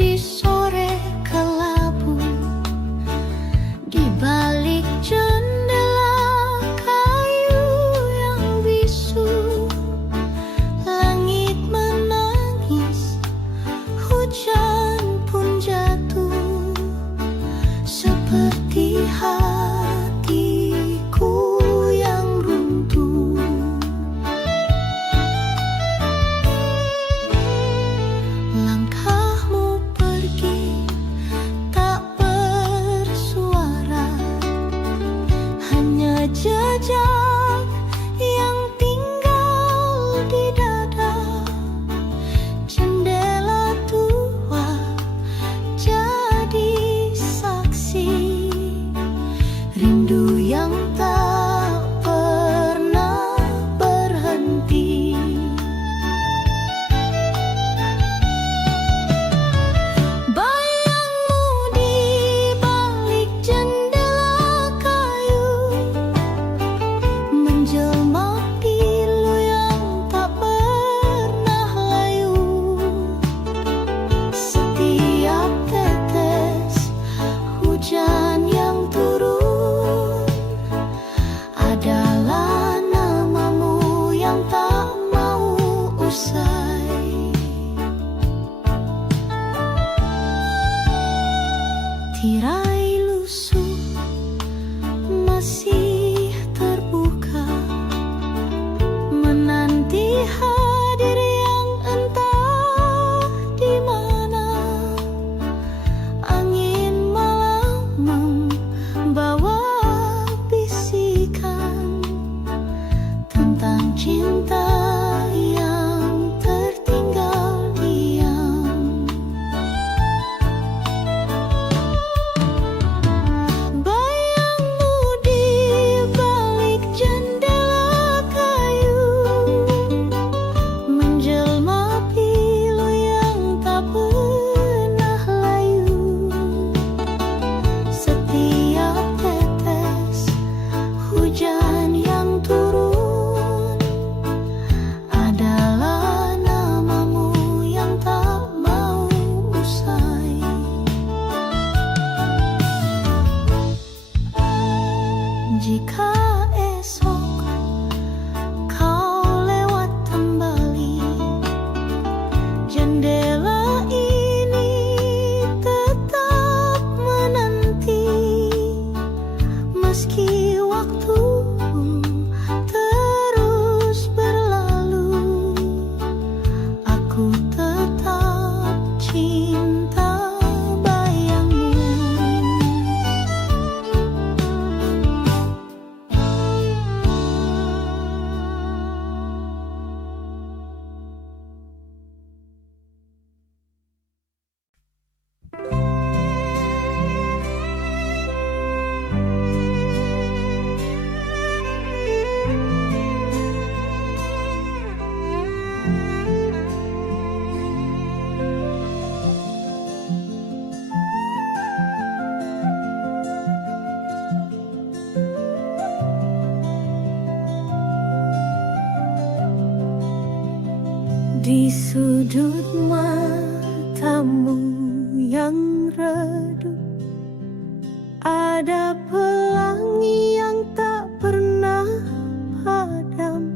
di sore kelabu, di balik jendela kayu yang bisu, langit menangis, hujan pun jatuh, seperti hatiku yang runtuh. Langkahmu pergi tak bersuara, hanya jejak yang tinggal di dada. Jendela tua jadi saksi rindu yang tak pernah berhenti. Bayangmu di balik jendela kayu, menjelma pilu yang tak pernah layu. Setiap tetes hujan yang turun adalah namamu yang tak mau usai. Tirai lusuh masih terbuka, menanti hadir yang entah di mana. Angin malam membawa bisikan tentang cinta yang tertinggal diam. Bayangmu di balik jendela kayu, menjelma pilu yang tak pernah layu. Setiap tetes hujan yang turun adalah namamu yang tak mau usai. Jika esok kau lewat kembali, jendela ini tetap menanti. Meski waktu terus berlalu, aku tetap cinta bayangmu. Di sudut matamu yang redup ada pelangi yang tak pernah padam.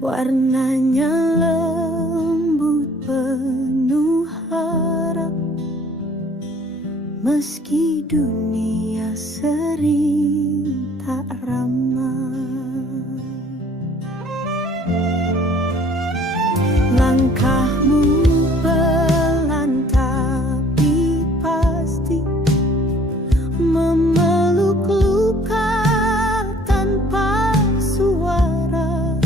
Warnanya lembut penuh harap, meski dunia sering tak ramah. Langkahmu pelan tapi pasti, memeluk luka tanpa suara.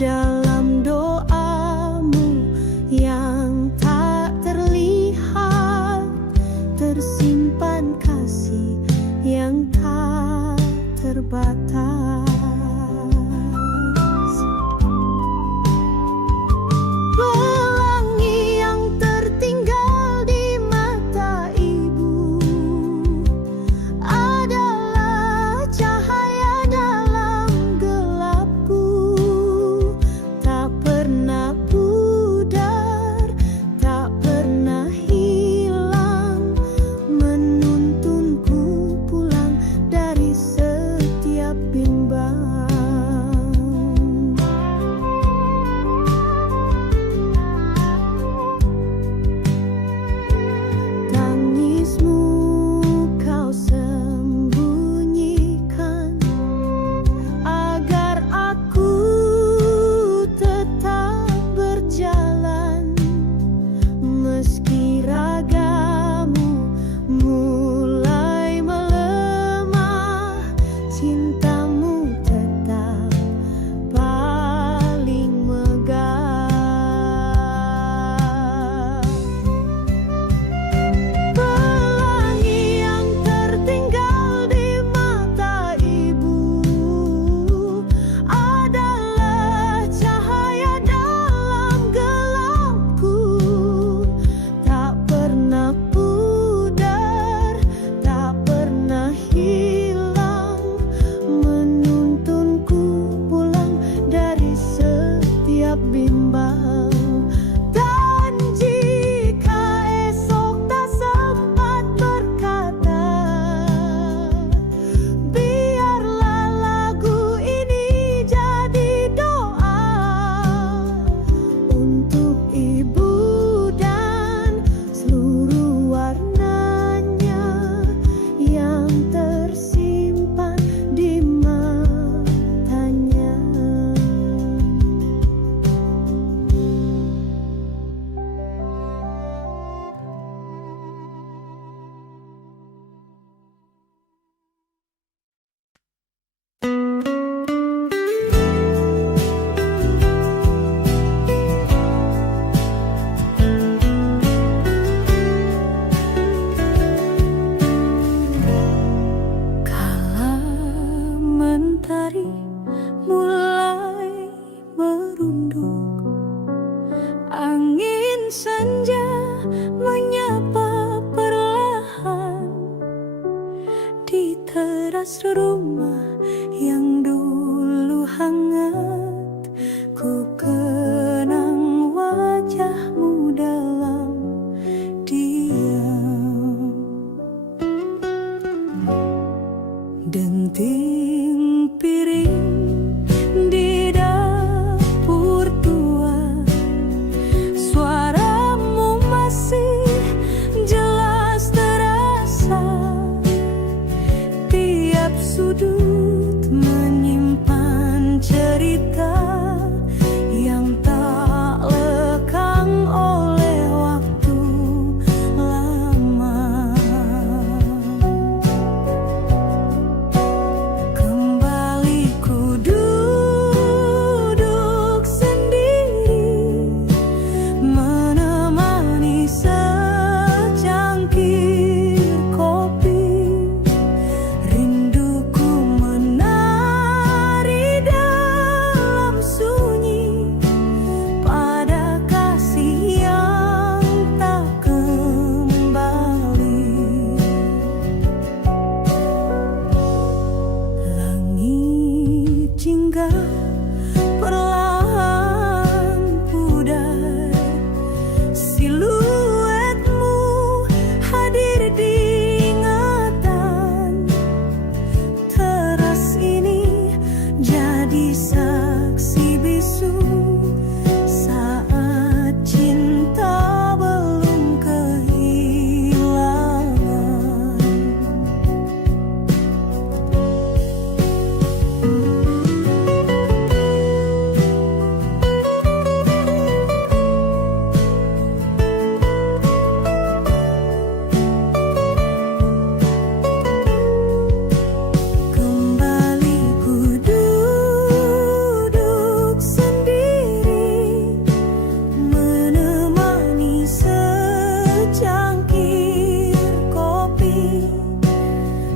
Dalam doamu yang tak terlihat, tersimpan kasih yang tak terbatas. teras rumah yang dulu hangat. Ku kenang wajahmu dalam diam. Denting piring di dapur tua, suaramu masih jelas terasa. Tiap sudut menyimpan cerita yang tak lekang oleh waktu lama. Kembali ku duduk sendiri, menemani secangkir kopi. Rinduku menari dalam sunyi pada kasih yang tak kembali. Langit jingga perlahan pudar, siluetmu hadir di ingatan. Teras ini jadi saksi bisu saat cinta belum kehilangan. Kembali ku duduk sendiri, menemani secangkir kopi.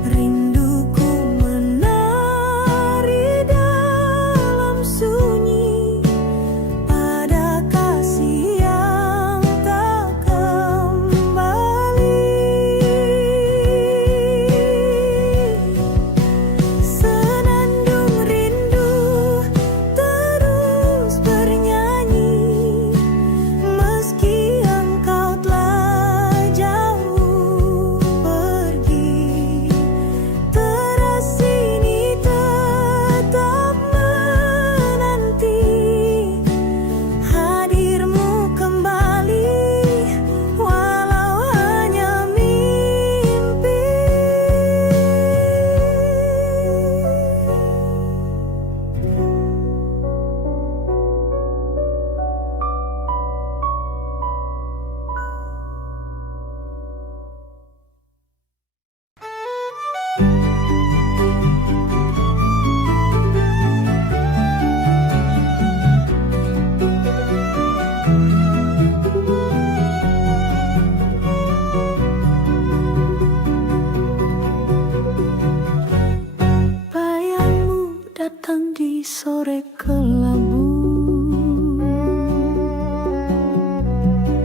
Rinduku menari dalam sunyi pada kasih yang tak kembali. Senandung rindu terus bernyanyi, meski engkau telah jauh pergi. Teras ini tetap menanti hadirmu kembali, walau hanya mimpi. Bayangmu datang di sore kelabu,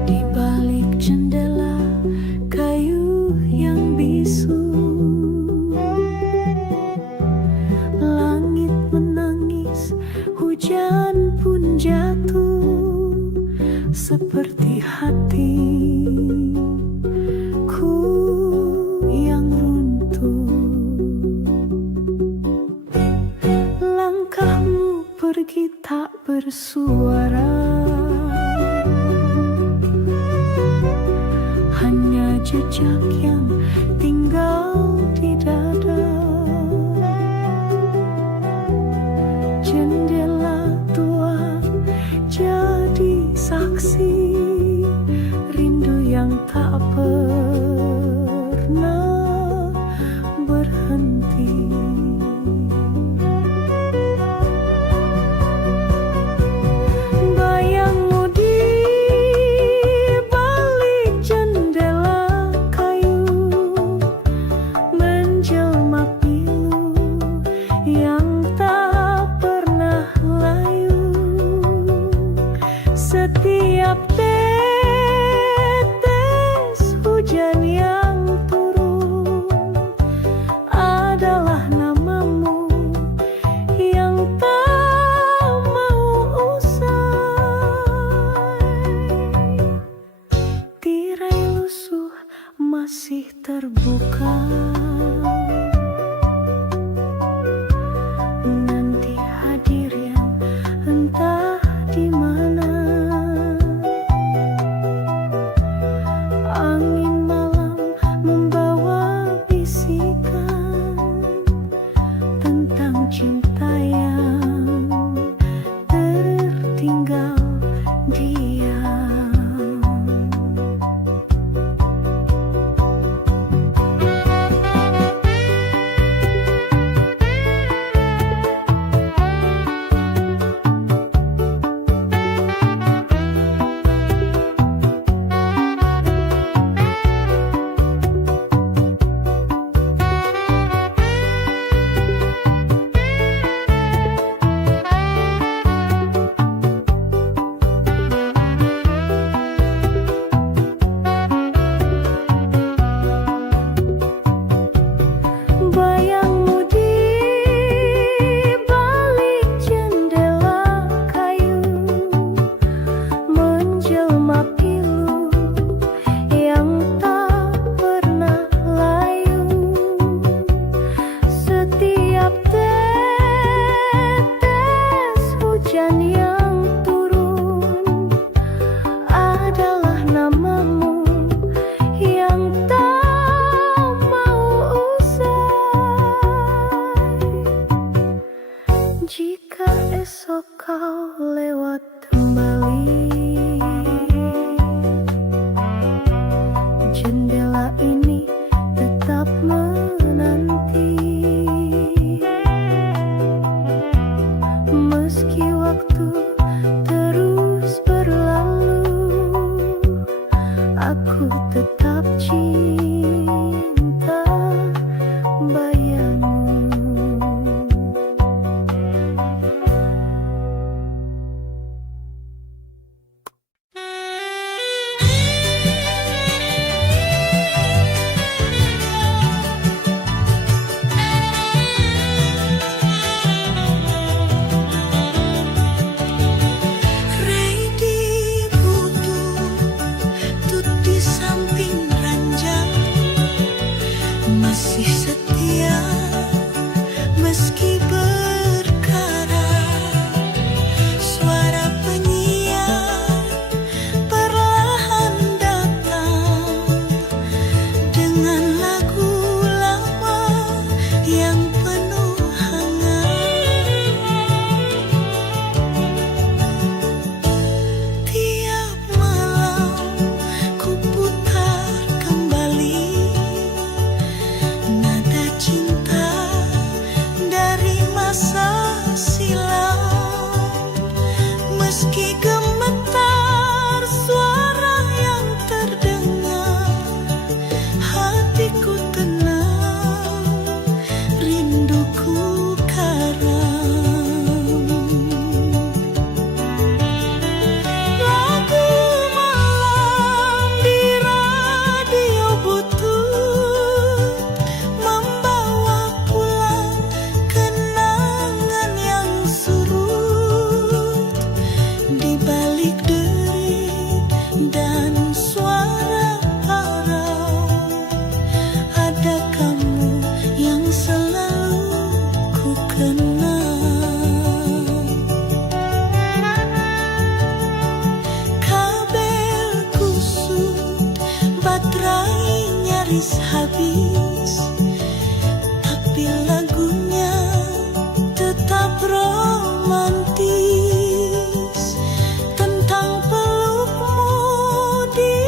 di balik jendela kayu yang bisu. Langit menangis, hujan pun jatuh, seperti hatiku yang runtuh. Langkahmu pergi tak bersuara, hanya jejak yang tinggal di dada. Jendela tua jadi saksi rindu yang tak pernah berhenti. Bayangmu di balik jendela kayu, masih terbuka. Nanti hadir yang entah di mana. Angin malam membawa bisikan tentang cinta yang tertinggal diam. Bayangmu di balik jendela kayu menjelma pilu yang tak pernah layu. Setiap tetes hujan yang turun adalah namamu yang tak mau usai. Jika esok kau lewat kembali, jendela ini tetap menanti. Meski waktu terus berlalu, aku tetap cinta bayangmu. Ready butuh tut di samping ranjang, masih setia meski berkarat. Suara penyiar perlahan datang dengan lagu lama yang penuh hangat. Tiap malam ku putar kembali nada cinta dari masa silam. Meski gemetar suara yang terdengar, hatiku tenang, rinduku karam. Lagu malam di radio butut membawa pulang kenangan yang surut. Di balik derik dan suara harap, ada kamu yang selalu ku kenang. Kabel kusut, baterai nyaris habis, tapi lagunya tetap romantis. Tentang pelukmu di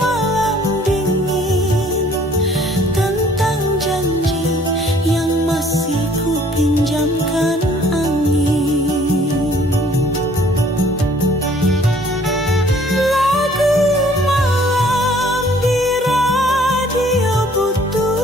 malam dingin, tentang janji yang masih ku pinjamkan angin. Lagu malam di radio butut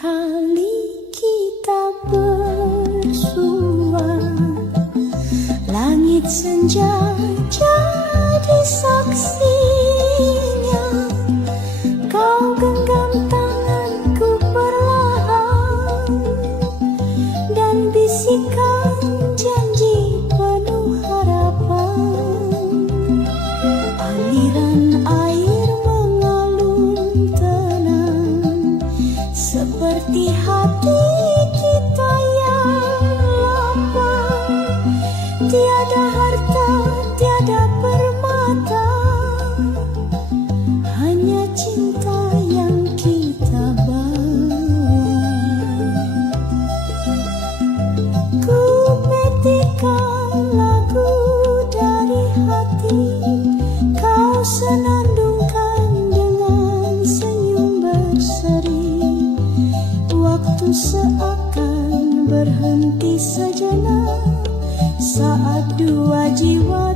kali kita bersua, langit senja jadi saksinya. Kau genggam tanganku perlahan dan bisikan janji penuh harapan. Aliran air mengalun tenang seperti hati kita yang lapang. Tiada harta, tiada permata, hanya cinta yang kita bawa. Ku petikan lagu dari hati, kau senandungkan dengan senyum berseri. Waktu seakan berhenti sejenak saat dua jiwa